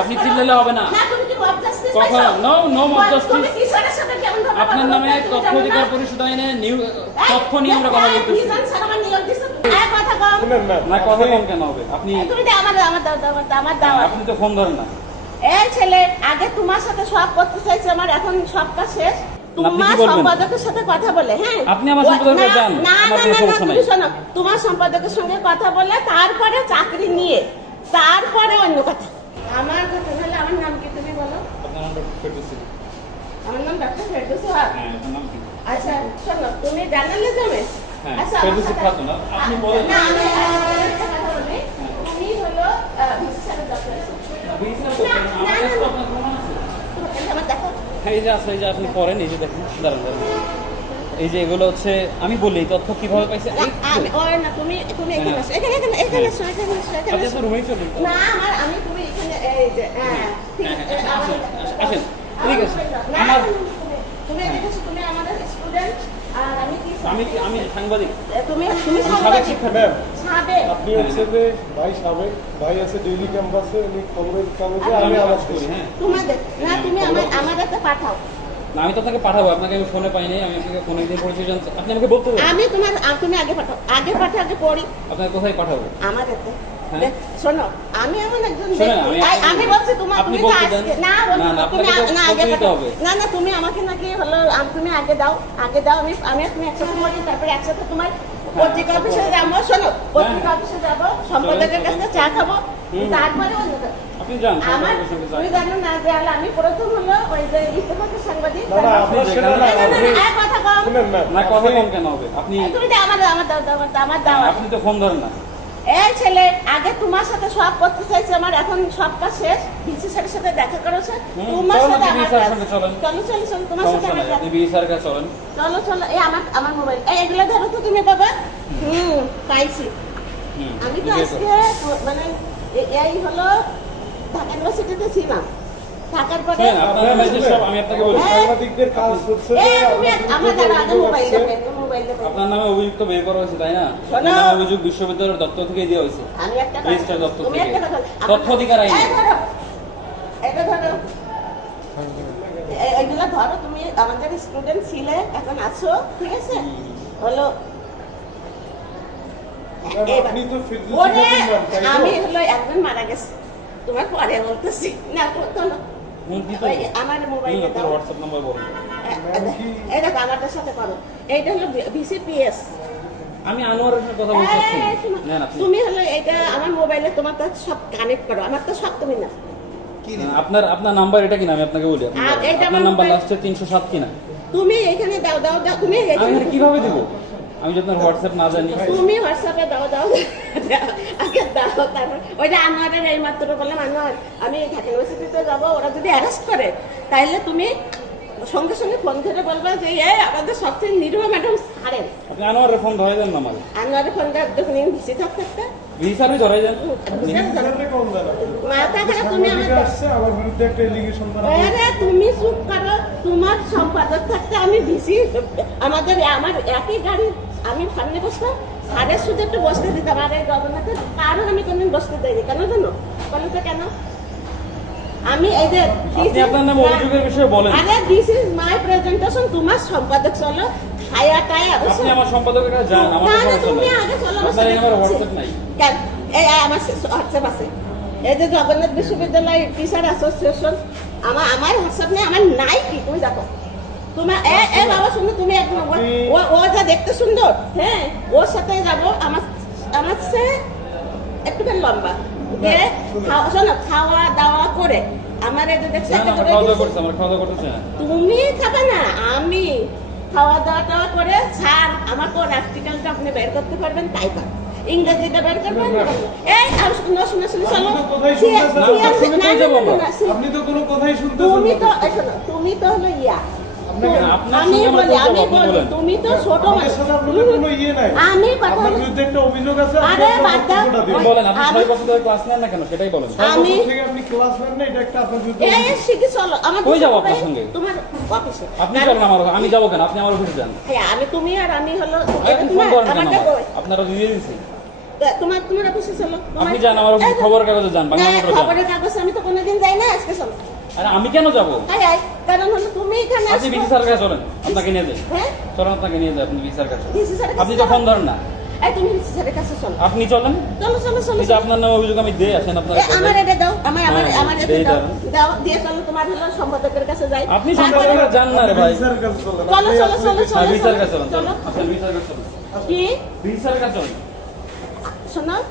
আপনি চিল্লালে হবে না। কখন নো নো মব জাস্টিস। আপনার নামে তথ্য অধিকার পরিষদ আইনে তথ্য নিয়ে আমরা কথা বলতেছি। না কথা কম কেন হবে? আপনি আপনি তো ফোন ধরেন না। এই ছেলে আগে তোমার সাথে সব করতে চাইছে, আমার এখন সবটা শেষ। তোমার সম্পাদকের সাথে কথা বলে, হ্যাঁ আপনি আমার সম্পাদকের যান, আমার কোনো সমস্যা নাই। শোনো, তোমার সম্পাদকের সঙ্গে কথা বলে তারপরে চাকরি নিয়ে তারপরে অন্য কথা। আমার কথা হলে আমার নাম কি তুমি বলো? আপনার নাম ডক্টর ফেরদৌসী। আমার নাম ডক্টর ফেরদৌসী। হ্যাঁ, আপনার নাম কি? আচ্ছা শোনো, তুমি জার্নালিজমে আচ্ছা ফেরদৌসী খাতুন, আপনি বলেন। না আমি একটা কথা বলি, তুমি হলো বিশেষজ্ঞ ডক্টর। এই যে আছে, এই যে আপনি পড়েন, এই যে দেখেন, দাঁড়ান দাঁড়ান, এই যে এগুলো হচ্ছে আমি বলি তথ্য কিভাবে পাইছে। তুমি এখানে আসো, এখানে আসো, আপনি তো রুমেই চলুন না আমার আমি তুমি এখানে এই যে আসেন, ঠিক আছে। আমার তুমি এসেছো, তুমি আমাদের স্টুডেন্ট আর আমি কি আমি সাংবাদিক। তুমি সাবেক শিক্ষার্থী। সাবেক আপনি হচ্ছে যে ভাই সাবেক ভাই আছে ডেইলি ক্যাম্পাসে, উনি খবরের কাগজে আমি আলাপ করি। হ্যাঁ তোমাদের না, তুমি আমাদেরকে পাঠাও। না আমি তো আপনাকে পাঠাবো, আপনাকে আমি ফোনে পাই নাই, আমি আপনাকে ফোনে দিয়ে পরিচয় জানতে, আপনি আমাকে বলতে হবে। আমি তুমি আগে পাঠাও, আগে পড়ি। আপনাকে কোথায় পাঠাবো? আমাদেরকে হ্যাঁ? শোনো, আমি এমন একজন আমি বলছি তোমার আপনি তুমি বলতে দেন। না তুমি না আগে পাঠাও। হবে না তুমি আমাকে নাকি হলো তুমি আগে দাও আমি তুমি একসাথে পড়ি, তারপরে একসাথে তোমার পত্রিকা অফিসে যাবো। শোনো, পত্রিকা অফিসে যাবো, সম্পাদকের কাছে চা খাবো, তারপরে অন্য কথা। আপনি যান আমার তুমি জানো না যে আমি প্রথম হলো ওই যে ইত্তেফাকের সাংবাদিক। না আপনার সেটা না, কথা কম শুনেন না না কথা কম কেন হবে? আপনি তুমি আমার দাও। আপনি তো ফোন ধরেন না। এই ছেলে আগে তোমার সাথে সব করতে চাইছে, আমার এখন সবটা শেষ। বিসি স্যারের সাথে দেখা করেছে, তোমার সাথে আমার চলেন চলো তোমার সাথে আমার আপনি বিএস স্যারের কাছে চলেন। চলো এই আমার মোবাইল এগুলো ধরো তো তুমি বাবা। পাইছি আমি তো আজকে মানে এই হলো ঢাকা ইউনিভার্সিটিতে ছিলাম, থাকার পরে আপনারা মেসেজ সব আমি আপনাকে বলি, সাংবাদিকদের কাজ হচ্ছে যে আপনার নামে অভিযুক্ত বের করা হয়েছে তাই না? আপনার নামে অভিযোগ বিশ্ববিদ্যালয়ের দপ্তর থেকে দেওয়া হয়েছে, আমি একটা রেজিস্ট্রার দপ্তর তুমি থেকে, একটা কথা তথ্য অধিকার আইনে। এটা ধরো এগুলো ধরো, তুমি আমাদের স্টুডেন্ট ছিলে, এখন আছো, ঠিক আছে? হলো আপনি তো আমি হলো একজন মারা গেছে, তোমার পরে বলতেছি না আমার মোবাইলে দাও, হোয়াটসঅ্যাপ নাম্বার বলুন। এই দেখো আমাদের সাথে করো, এইটা হলো বিসিপিএস। আমি আনোয়ারের সাথে কথা বলছি। তুমি হলো এটা আমার মোবাইলে তোমার তো সব কানেক্ট করো, আমার তো সব তুমি না। আপনার নাম্বার এটা কিনা আমি আপনাকে বলি, আপনার নাম্বার লাস্টে 307 কিনা? তুমি এখানে দাও তুমি আমি কিভাবে দিব? আমি যদি আপনার হোয়াটসঅ্যাপ না জানি। তুমি হোয়াটসঅ্যাপে দাও আগে দাও, তারপর ওইটা আনোয়ারের এই মাত্র বললাম আনোয়ার আমি ঢাকা ইউনিভার্সিটিতে যাবো, ওরা যদি অ্যারেস্ট করে তাহলে তুমি সঙ্গে সঙ্গে ফোন করে বলবা যে আমাদের সবচেয়ে নিরীহ ম্যাডাম ছাড়েন। আপনি আনোয়ারের ফোন ধরাই দেন না আমাকে। আনোয়ারের ফোনটা দেখুন ভিসি থাকতে ভিসারে ধরাই দেন। মাথা খারাপ, তুমি আমার বিরুদ্ধে একটা এলিগেশন করা আরে তুমি চুপ করো, তোমার সম্পাদক থাকতে আমি ভিসি আমার একই গাড়ি আমি সামনে বসতাম, সারের শুধু একটু বসতে দিতাম, আর এই জগন্নাথের কারণ আমি কোনদিন বসতে দেয়নি। কেন জানো? বলো তো কেন? আমি এই যে আপনি আপনার নাম অভিযোগের বিষয়ে বলেন। আরে দিস ইজ মাই প্রেজেন্টেশন, তোমার সম্পাদক চলো খায়াটায় আপনি আমার সম্পাদকের কাছে যান, আমার না সমস্যা তুমি নাই। আগে চলো, আপনার এই নাম্বার হোয়াটসঅ্যাপ নাই কেন? এই আমার হোয়াটসঅ্যাপ আছে, এই যে জগন্নাথ বিশ্ববিদ্যালয় টিচার অ্যাসোসিয়েশন, আমার হোয়াটসঅ্যাপ নেই, আমার নাই কি তুমি দেখো। তোমার বাবা শুনো, তুমি একদম ও যা দেখতে সুন্দর, হ্যাঁ ওর সাথে যাবো, আমার সে একটুখানি লম্বা, শোনো খাওয়া দাওয়া করে আমার এই যে দেখছো তুমি খাবে না, আমি খাওয়া দাওয়া করে স্যার আমার কোন আর্টিকেলটা আপনি বের করতে পারবেন তাই পার, ইংরেজিটা বের করবেন। এই শুনো চলো, আপনি তো কোনো কথাই শুনতে তুমি তো হলো ইয়া, আমি বলি তুমি তো ছোট মানুষ, আমি আপনার বিরুদ্ধে একটা অভিযোগ আছে, আরে বাদ দাও, বলেন আপনি 6 বছর ধরে ক্লাস নেন না কেন সেটাই বলেন। আমি থেকে আপনি ক্লাস নেন না, এটা একটা আপনার বিরুদ্ধে শিখি চলো আমার কই যাব আপনার সঙ্গে? তোমার অফিসে। আপনি চলেন আমার, আমি যাব কেন? আপনি আমার অফিসে যান। হ্যাঁ আমি তুমি আর আমি হলো ফোন করেন কেন? আপনারা দিয়ে দিয়েছি তোমার অফিসে চলো। আপনি যান আমার অফিসে, খবরের কাগজে যান, বাংলা মোটরে যান। খবরের কাগজে আমি তো কোনোদিন যাই না, আজকে চলো। আরে আমি কেন যাবো? কারণ হলো তুমি এখানে আপনি বিসি স্যারের কাছে চলেন, আপনাকে নিয়ে যাই। হ্যাঁ, চলেন আপনাকে নিয়ে যাই, আপনি বিসি স্যারের কাছে। ডিসি স্যারের কাছে আপনি তো ফোন ধরেন না। তুমি ডিসি স্যারের কাছে চলো। আপনি চলেন, চলো চলো চলো। এই যে আপনার নামে অভিযোগ আমি দিয়ে আসেন আপনার কাছে। আমার এটা দাও, আমার হ্যাঁ, এটা এই দাও, ধরুন। দাও দিয়ে চলো তোমার হলো সম্পাদকের কাছে যাই। আপনি সম্পাদকের কাছে যান না রে ভাই। বিচারের কাছে চলেন। চলো চলো চলো হ্যাঁ, চলো বিসি স্যারের কাছে চলেন, চলো। চলেন। আপনার বিসি স্যারের কাছে চলেন। কি বিসি স্যারের কাছে চলেন। শোনো,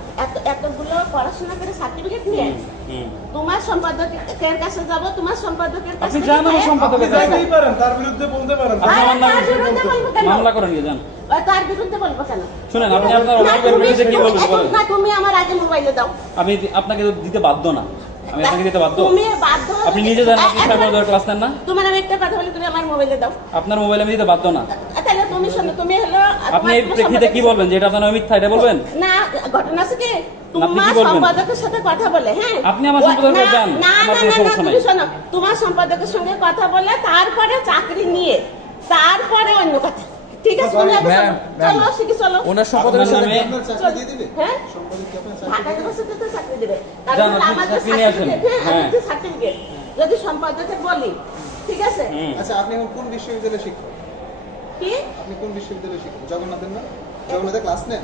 এতগুলো পড়াশোনা করে সার্টিফিকেট নিয়ে হুম। তোমার সম্পাদকের কাছে যাব, তোমার সম্পাদকের কাছে আপনি যান আমার আপনি সম্পাদকের কাছে। যাইতেই পারেন, তার বিরুদ্ধে বলতে পারেন। আপনি আমার নামে তার বিরুদ্ধে বলবো কেন? মামলা করে নিয়ে যান। তার বিরুদ্ধে বলবো কেন? শুনেন, আপনি আপনার না, অভিযোগের তুমি- বিরুদ্ধে কি বলবেন বলেন? না, তুমি আমার আগে মোবাইলে দাও। আমি আপনাকে দিতে বাধ্য না, আমি আপনাকে দিতে বাধ্য। তুমি বাধ্য হলে- আপনি নিজে জানেন আপনি একবার- সাহেবের ক্লাস নেন না। তোমার আমি একটা কথা বলি, তুমি আমার মোবাইলে দাও। আপনার মোবাইলে আমি দিতে বাধ্য না। তাহলে তুমি শোনো, তুমি হলো আপনি এই প্রেক্ষিতে কি বলবেন, যে এটা আপনার মিথ্যা, এটা বলবেন? না, ঘটনা আছে কি আপনি তোমার কি বলবেন? সম্পাদকের সাথে কথা বলে, হ্যাঁ আপনি আমার সম্পাদকের কাছে যান, না আমার না কোনো না, সমস্যা তুমি নাই। শোনো, তোমার সম্পাদকের সঙ্গে কথা বলে তারপরে চাকরি নিয়ে তারপরে অন্য কথা, ঠিক আছে? তুমি আগে ম্যাম, চলো, চলো শিখি চলো। ওনার সম্পাদকের সাথে আপনার নামে- আপনার চাকরি দিয়ে দিবে? হ্যাঁ, সম্পাদক কি আপনার চাকরি ঢাকা ইউনিভার্সিটিতে চাকরি দিবে। কারণ যান, হলো আপনি আমাদের চাকরি নিয়ে আসেন। certificate, হ্যাঁ, হ্যাঁ। আমাদের সার্টিফিকেট যদি সম্পাদকে বলি, ঠিক আছে? হুম। আচ্ছা, আপনি এখন কোন বিশ্ববিদ্যালয়ে শিক্ষক? কি আপনি কোন বিশ্ববিদ্যালয়ে শিক্ষক? জগন্নাথের না? জগন্নাথে ক্লাস নেন?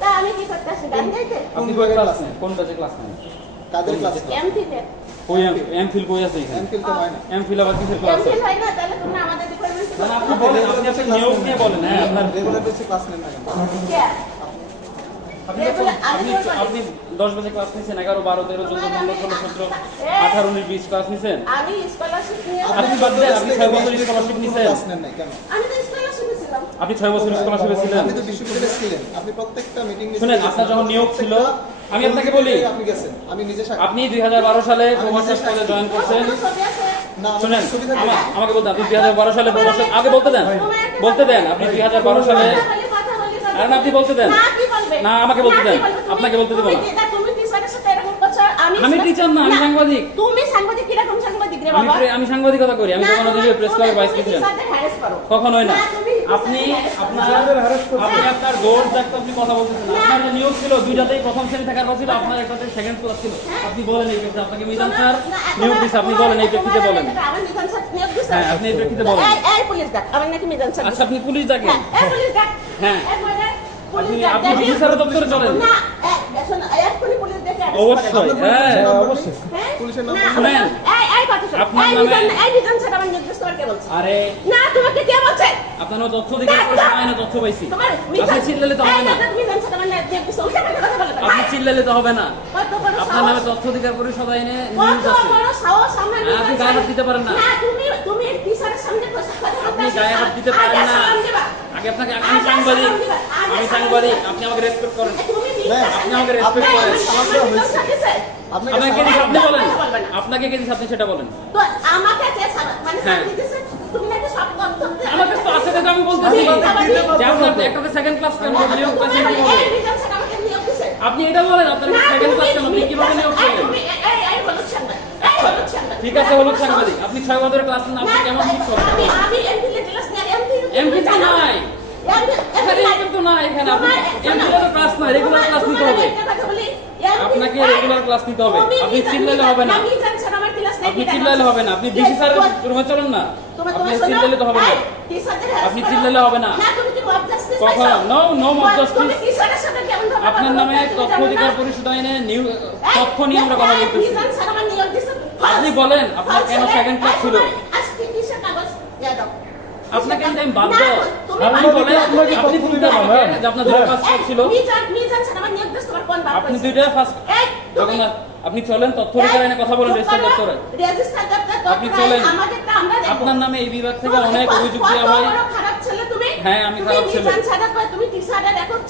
তা আমি কি করতে আসি, গান গাইতে? আপনি কোন কয় ক্লাস ক্লাস নেন? কোন ব্যাচে ক্লাস নেন? কাদের ক্লাস? এমফিতে। কই এমফিল কই আছে এখানে? এমফিল তো হয় না। এমফিল আবার কিসের ক্লাস? এমফিল হয় না, তাহলে তুমি আমাদের ডিপার্টমেন্টে না, আপনি বলেন, আপনি আপনার নিয়োগ নিয়ে বলেন। হ্যাঁ, আপনার রেগুলার বেসে ক্লাস নেন না কেন? আপনি আপনি 10 বছর ক্লাস নিছেন, 11, 12, 13, 14, 15, 16, 17, 18, 19, 20 ক্লাস নিছেন। আমি স্কলারশিপ নিয়ে আপনি বাদ দেন, আপনি 6 বছর স্কলারশিপ নিছেন। ক্লাস নেন নাই কেন? আমি তো স্কলারশিপ ছিলাম। আপনি 6 বছর স্কলারশিপে ছিলেন। আপনি তো বিশ্ববিদ্যালয়ে ছিলেন। আপনি প্রত্যেকটা মিটিং শুনেন, আপনার যখন নিয়োগ ছিল, আমি আপনাকে বলি, আপনি গেছেন। আমি নিজে সাক্ষী। আপনি 2012 সালে প্রভাষক পদে জয়েন করছেন। কোনো ছবি আছে? না, আমার শুনেন, ছবি থাকবে। আমাকে বলতে আপনি 2012 সালে প্রভাষক, আগে বলতে দেন, বলতে দেন। আপনি 2012 সালে, কথা বলি। আরে না, আপনি বলতে দেন। না, কি বলবে? না, আমাকে বলতে না, কি দেন। বলবে? তুমি- আপনাকে বলতে দেব না। তুমি টিচারের সাথে এরকম করছো, আমি টিচার না, আমি সাংবাদিক। তুমি সাংবাদিক, কিরকম সাংবাদিক রে বাবা? আমি সাংবাদিকতা করি, আমি না, জগন্নাথ প্রেস ক্লাবের ভাইস তুমি প্রেসিডেন্ট। টিচারদের harass করো। কখনোই না। না, তুমি আপনি আপনার টিচারদের harass করছেন। আপনি আপনার দৌড় দেখতে আপনি কথা বলতেছেন না। আপনার যে নিয়োগ ছিল, দুইটাতেই প্রথম শ্রেণী থাকার কথা ছিল, আপনার একটাতে সেকেন্ড ক্লাস ছিল। আপনি বলেন এই প্রেক্ষিতে, আপনাকে মিজান স্যার নিয়োগ দিচ্ছে, আপনি বলেন এই প্রেক্ষিতে বলেন। আমার মিজান স্যার নিয়োগ দিছে। হ্যাঁ, আপনি এই প্রেক্ষিতে বলেন। এই পুলিশ ডাক, আমার নাকি মিজান স্যার আচ্ছা, আপনি পুলিশ ডাকেন। হ্যাঁ, এই পুলিশ ডাক। হ্যাঁ। একবারে পুলিশ ডাক। আপনি বিসি স্যারের দপ্তরে চলেন। না, শোনো, এক্ষুনি পুলিশ ডেকে arrest অবশ্যই, করে। হ্যাঁ। অবশ্যই। হ্যাঁ? পুলিশের নাম না, শুনেন। এই কথা শোনো। আপনার এই নামে- মিজান স্যার আমার নির্দেশ তোমার কে বলছে? আরে, না, তোমাকে কে বলছে? আপনার তথ্য অধিকার পরিষদ আইনে তথ্য পাইছি। তোমার আপনি চিল্লালে তো হবে না। মিজান স্যার আমার নির্দেশ দিছে, উল্টা পাল্টা কথা বলে না। আপনি চিল্লালে তো হবে না। কত বড় আপনার নামে সাহস? তথ্য অধিকার পরিষদ আইনে কত নিউজ আছে। বড় সাহস আমার মিজান আপনি গায়ে হাত স্যার? দিতে পারেন না। না, তুমি এই টিচারের সামনে কথা বলতে আপনি আসো। গায়ে হাত দিতে পারেন আগে না। সালাম দিবা। আগে আপনাকে, আমি সাংবাদিক, আমি সাংবাদিক, আপনি আমাকে রেসপেক্ট করেন। তুমি ম্যাম, আপনি আমাকে রেসপেক্ট করেন। আপনাকে আপনাকে কে দিছে আপনি বলেন, বলবেন না। আপনাকে কে দিছে আপনি সেটা বলেন। তো আমাকে কে মানে হ্যাঁ। শান্তি দিছে? তুমি নাকি সব তথ্য দিতে- আমার কাছে তো আছে দেখে আমি বলতেছি মিথ্যাবাদী। যে আপনার একটাতে সেকেন্ড ক্লাস কেন নিয়োগ পাচ্ছেন কিভাবে? এই মিজান স্যার আমাকে নিয়োগ দিছে। আপনি এটা বলেন, আপনার না, সেকেন্ড ক্লাস কেন, আপনি তুমি- কিভাবে নিয়োগ এই, পেলেন? তুমি- এই হলুদ সাংবাদিক। এই হলুদ সাংবাদিক। ঠিক আছে, হলুদ সাংবাদিক, আপনি 6 বছরের ক্লাস নেন, আপনি কেমন শিক্ষক? আমি এমপিলে ক্লাস নিয়ে এমপি তো নাই। এখানে এমপি তো নাই, এখানে আপনি এমপিলে তো ক্লাস নাই, রেগুলার ক্লাস নিতে হবে। আপনাকে রেগুলার ক্লাস নিতে হবে। আপনি চিল্লালে হবে না। আপনি চিল্লালে হবে না। আপনি বিসি স্যারের রুমে চলেন না। আপনি চিল্লালে তো হবে না। আপনি চিল্লালে হবে না। কখন? No mob justice। আপনার নামে তথ্য অধিকার পরিষদ আইনে তথ্য নিয়ে আমরা কথা বলতেছি। আপনি বলেন, আপনার কেন সেকেন্ড ক্লাস ছিল? আপনাকে কিন্তু আমি বাধ্য। আপনি বলেন, আপনি দুইটা আমাকে যে আপনার দুটো ফার্স্ট ক্লাস ছিল। আপনি দুইটা ফার্স্ট জগন্নাথ, আপনি চলেন তথ্য অধিকার আইনে কথা বলেন রেজিস্টার দপ্তরে। আপনি চলেন। আপনার নামে এই বিভাগ থেকে অনেক অভিযোগ দেওয়া হয়। হ্যাঁ, আমি খারাপ ছেলে।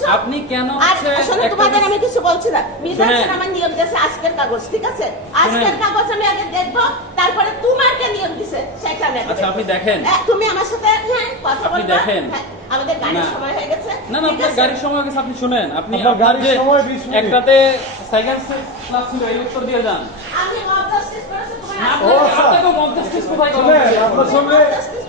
আপনি কেন হচ্ছে তোমাদের আমি কিছু বলছি না। মিজান শুনেন। স্যার আমার নিয়োগ দিয়েছে আজকের কাগজ, ঠিক আছে? আজকের কাগজ আমি আগে দেখবো, তারপরে তোমাকে নিয়োগ দিছে সেটা আমি আগে আচ্ছা, দেখবো। আপনি দেখেন। তুমি আমার সাথে কথা আপনি বলবা। দেখেন। হ্যাঁ, আমাদের গাড়ির না। সময় হয়ে গেছে। না না, ঠিক আপনার আছে? গাড়ির সময় গেছে, আপনি শুনেন। আপনি আপনার আপনার গাড়ির যে সময় 20 মিনিট। একটাতে সেকেন্ড ক্লাস ছিল, এই উত্তর দিয়ে যান। আমি mob justice করেছি, তোমার না, আগে- ও, স্যার। আপনাকে মধ্যস্থ কোথায় করা শুনেন, হয়েছে? আপনার সঙ্গে mob justice